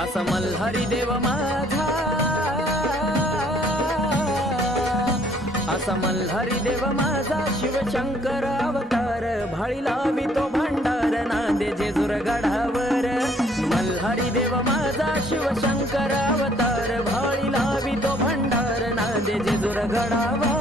असा मल्हारी देव माझा, असा मल्हारी देव माझा शिवशंकर अवतार, भाळी लावितो भंडार नांदे जेजुर गडावर. मल्हारी देव माझा शिवशंकर अवतार, भाळी लावितो भंडार नांदे जेजुर गडावर.